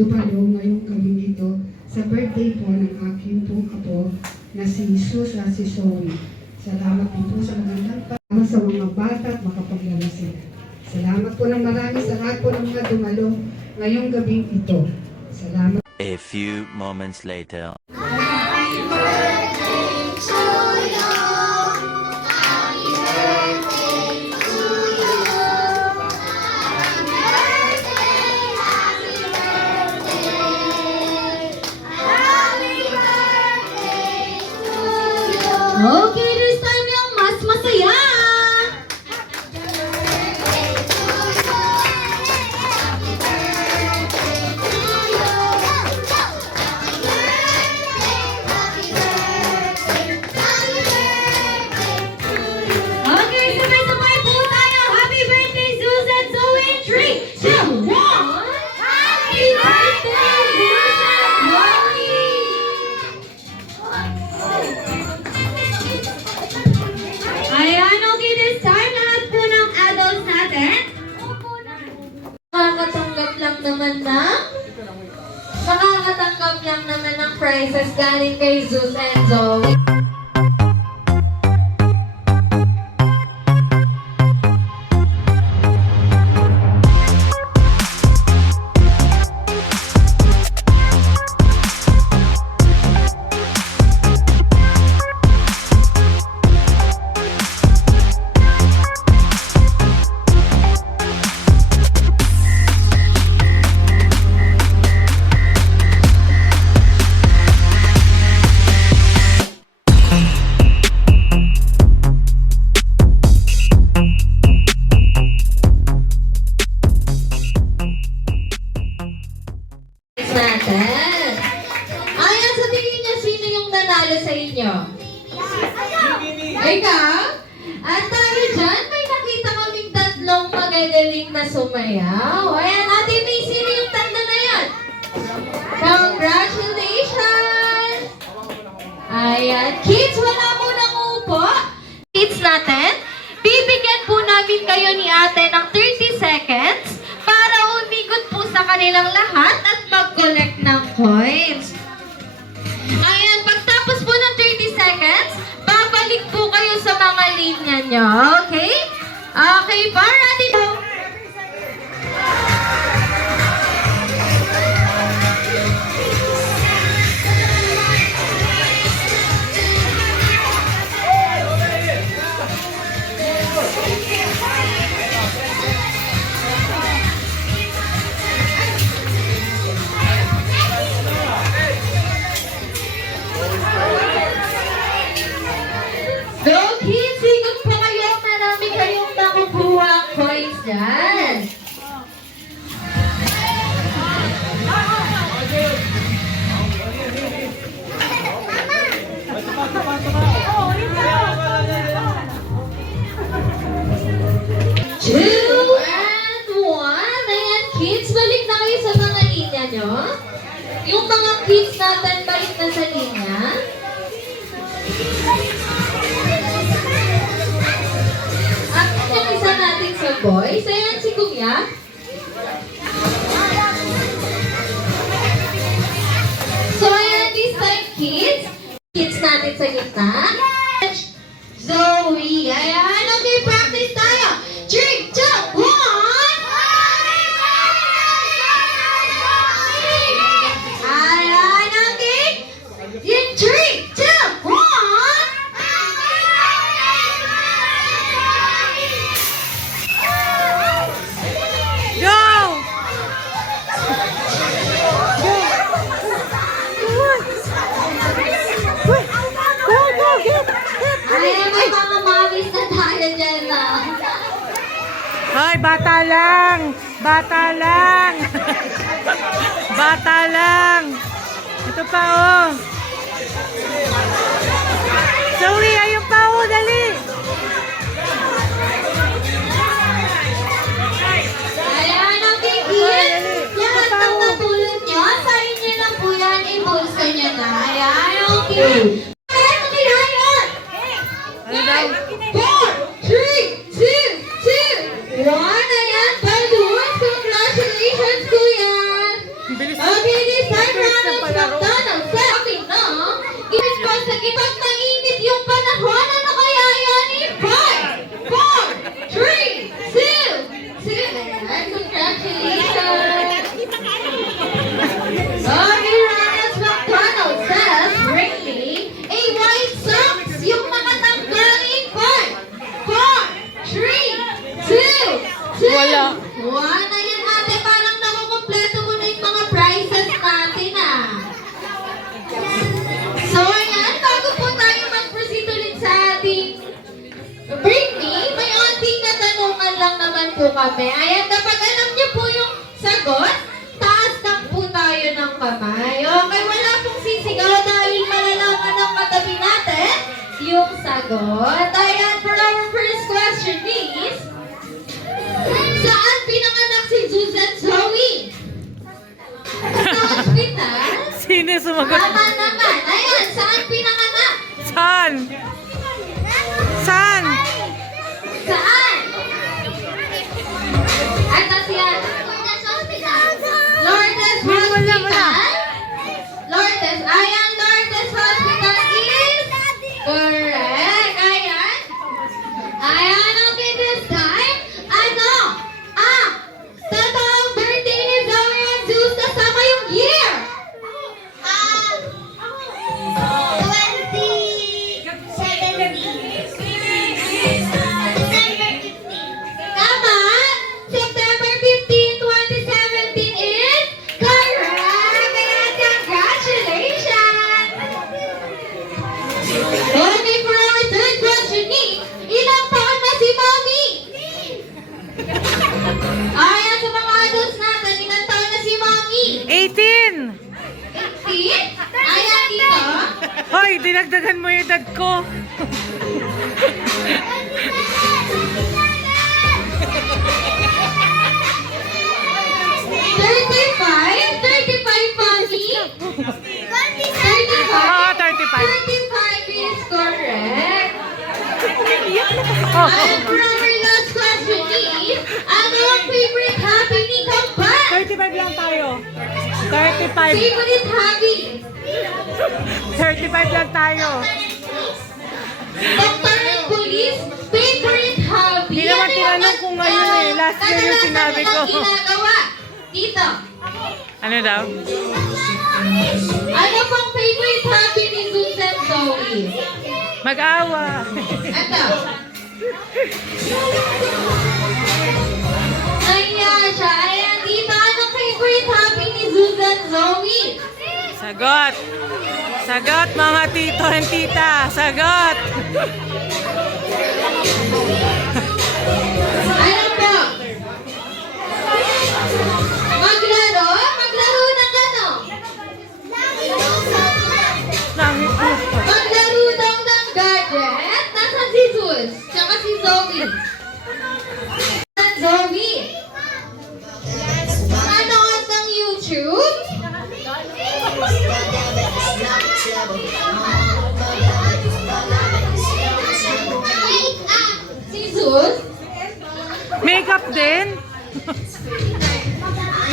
dumalo ngayong gawin ito sa birthday po ng aking pong apo na si Susa si Zoe. Salamat din po sa magandang para sa mga bata at makapaglaro sila. Salamat po ng marami sa lahat po ng mga dumalo ngayong gabing ito. Salamat. A few moments later. Happy birthday to you. Happy birthday to you. Happy birthday, happy birthday. Happy birthday to you. Okay, this time yung mas masaya. Okay, sabay-sabay po tayo. Happy birthday, Susan Zoe. 3, 2, 1. Happy birthday, Susan Zoe. Ayan, okay, this time lahat po ng adults natin. Makakatanggap lang naman ng prizes galing kay Zeus and Zoe. Natin. Ayan, sa tingin niyo, sino yung nanalo sa inyo? Ikaw? At tayo dyan, may nakita kaming tatlong magagaling na sumayaw. Ayan, Ate May, sino yung tanda na yan? Congratulations! Ayan, kids, wala mo nang upo. Kids natin, bibigyan po namin kayo ni ate ng 30 seconds para umikot po sa kanilang lahat at mag-collect ng coins. Ayan, pagtapos po ng 30 seconds, babalik po kayo sa mga linya nyo, okay? Okay, ready po. Go kids! Ikot po kayo! Marami kayong makukuha coins dyan! Two and one! Ayan kids! Balik na kayo sa mga linya nyo. Yung mga kids natin balik na sa linya. At yung isa natin sa boys, ayan si Kuya. So ayan, this time kids. Kids natin sa gitna. Zoe, ayan. Okay, practice tayo. 3, 2, 1. Ayan, okay. In 3, 2, 1. Ayan, may mga mamis na tayo dyan na. Hoy, bata lang! Bata lang! Bata lang! Ito pa, oh! Zoe, ayun pa, oh! Dali! Ayan, okay, kids. Lahat ng natulog nyo, sa inyo lang po yan, ibulsa nyo na. Ayan, okay. Ayan, mag-ilayan. Ano daw? 4, 3, 2, 1. Ayan, balloons. Congratulations, Kuya. Bilis Okay, po kami. Ayan, kapag alam niyo po yung sagot, taas lang po tayo ng kamay. Okay, wala pong sisigaw dahil malalaman ng katabi natin yung sagot. Ayan, for our first question is, saan pinanganak si Susan Zoe? Sa hospital? Sino sumagot? Tama naman. Ayan, saan pinanganak? Saan? Saan? Saan? Ay, kasi yan. Lourdes Hospital. Lourdes. Ayan, Lourdes Hospital is correct. Ayan. Ayan, okay, this time. Ano? Totoong birthday ni Zoe and Zeus kasama yung year. 2017. Tama? September 15, 2017 is correct. And congratulations! Okay, for our third question is, ilang taon na si Mommy? Ayan, sa mga adults natin, ilang taon na si Mommy? 18! 18? Ayan, dito. Hoy, dinagdagan mo yung edad ko. $35? $35, Mommy? 35? Ah, 35. 35 is correct. Oh, And for our last question is, ano ang favorite hobby ni Kampan? 35 lang tayo. 35. Favorite hobby? 35 lang tayo. Doctor and police? Favorite hobby? Hindi naman Ano yung tinanong ko ngayon eh. Last year yung sinabi ko. kadalasan mo ginagawa? Dito. Ano daw? Ano pang favorite hobby ni Susan Zoe? Mag-awa. Ito. Ayan siya. Ayan, dito. Anong favorite hobby ni Susan Zoe? Sagot. Sagot mga tito and tita. Sagot. Ano po? Maglaro? Maglaro ng ano? Langit mo. Maglaro daw ng gadget? Nasaan si Zeus? Tsaka si Zoe. Zoe. Manood ng YouTube? Si Zeus? Makeup din?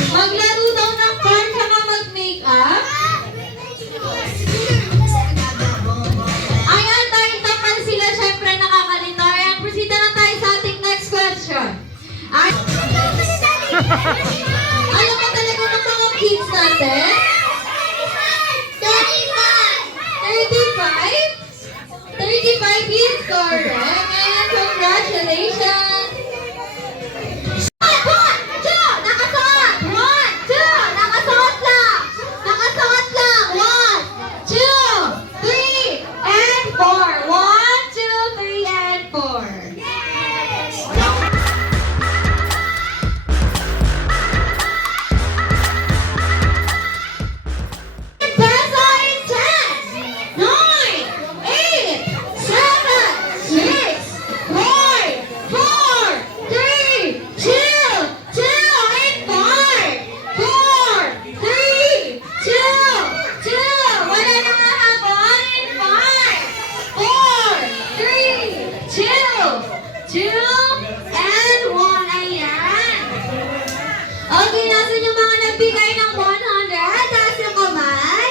Maglaro daw ng car tsaka mag-makeup? Ayan, dahil tapal sila, syempre nakakalito. Ayan, proceed na tayo sa ating next question. Ay, alam mo talaga ng mga kids natin? 35? 35 is correct. Ayan, congratulations. One, two, nakasuot. 1, 2, nakasuot lang. Nakasuot lang. 1, 2, 3, and 4. 1, 2, 3, and 4. Peso in 10, 9, 8, 7, 6, 5, 4, 3, 2, 2, and 5. 4, 3, 2, 2. Wala na nga habang in 5. 4, 3, 2, 2, and 1. Ayan. Okay, nasan yung mga nagbigay ng 100? Taas yung kamay.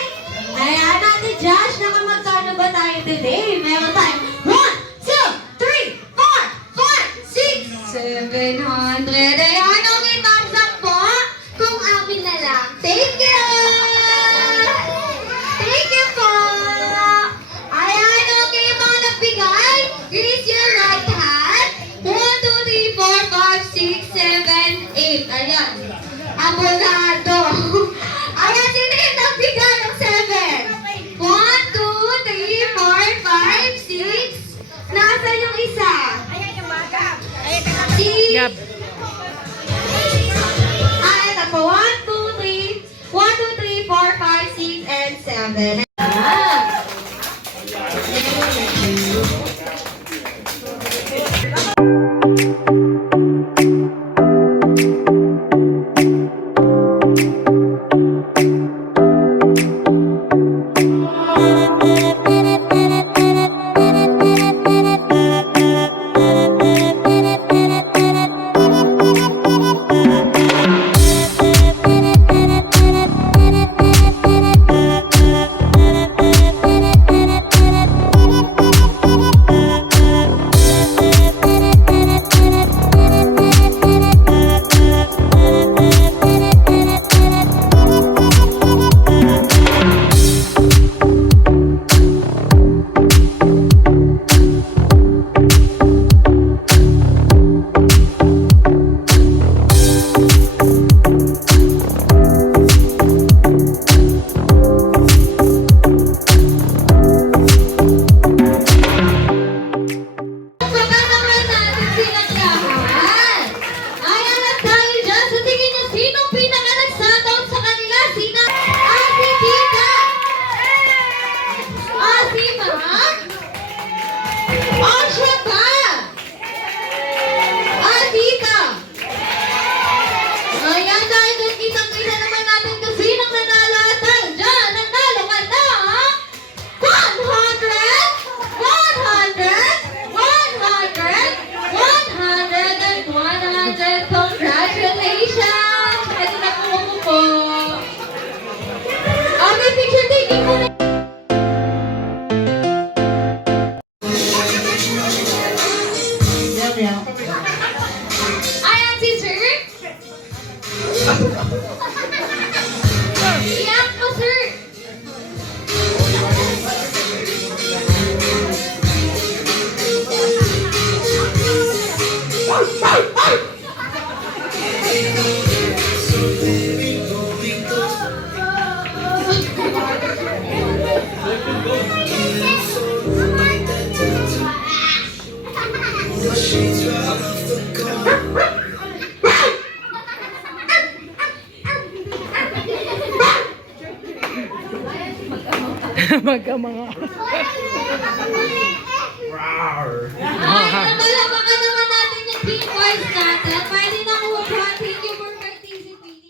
Ayan, Ate Josh, nakamagkano ba tayo today? Meron tayo 1, 2, 3, 4, 5, 6, 700. Ayan, okay, thumbs up po. Kung amin na lang. Thank you! Thank you po! Ayan, okay, yung mga nagbigay. Raise your right hand. 1, 2, 3, 4, 5, 6, 7, 8. Ayan. Abonado. Ayan, sino yung nagbigay ng 7? 1, 2, 3, 4, 5, 6. Nasaan yung isa? Si Gab. Baka naman natin silang lahat. Ayan at dahil dyan, sa tingin niyo, sinong pinaka-nag-shoutout sa kanila? Sina? Si Tita? Si Ma'am? Siya ba? Tita? Ayan, dahil dyan, kitang-kita naman natin kung sinong nanalo at dahil dyan, nanalo ka ng 100. Congratulations! Ito na po. Okay, picture taking muna. Ayan si Sir. Iyak mo, Sir. Magkamanga. Ay, nabalabakan naman natin yung team boys natin. Pwede na kuha. Thank you for participating.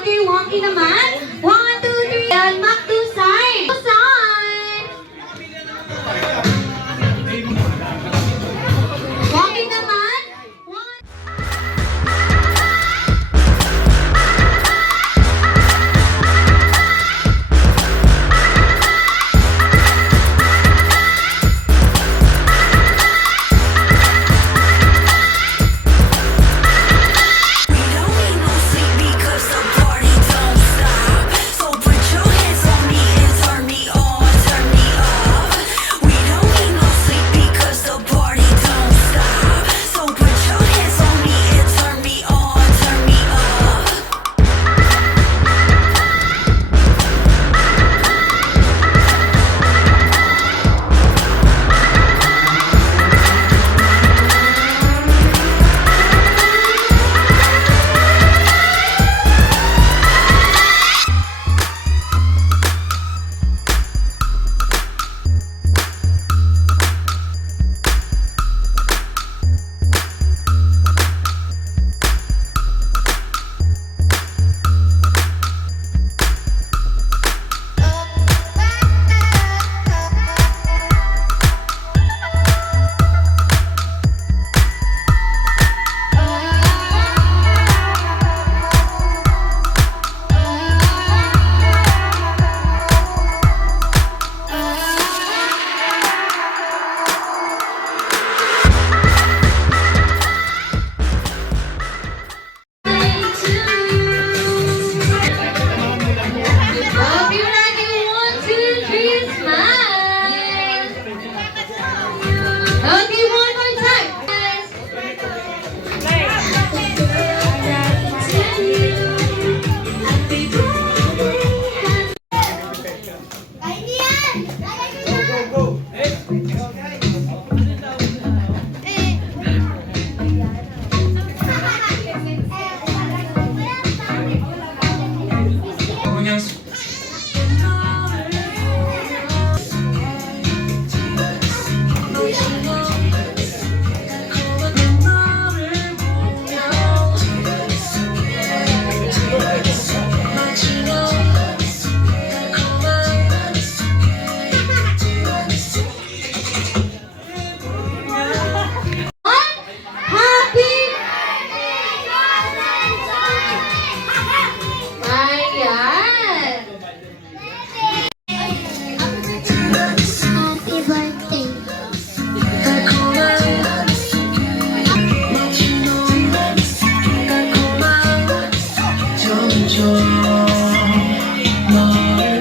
Okay, Wonky naman. 1, 2, 3. And back to side. Side. Wonky naman. 1. We don't need no sleep because the party don't stop. So put your hands on me and turn me on, turn me up. We don't need no sleep because the party don't stop. So put your hands on me and turn me on, turn me up. Hope you're ready. 1, 2, 3, smile. Okay, one more time. Happy Ayan. Happy birthday.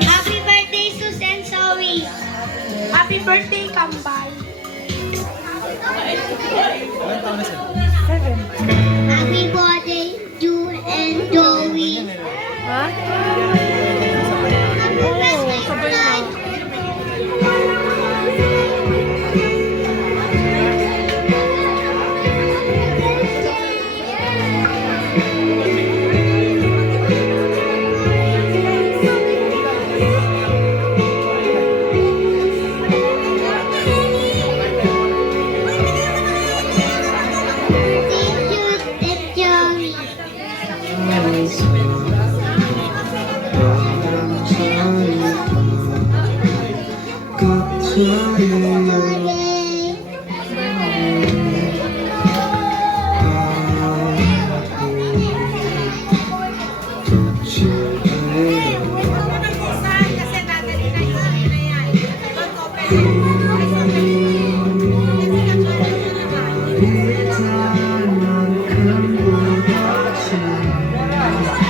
Happy birthday, Susan Zoe. Happy birthday, Kambal. Happy birthday, June and Joey. Thank you, Joey.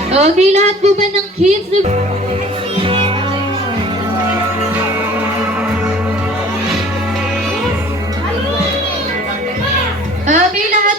Okay, lahat po ba ng kids? Okay, lahat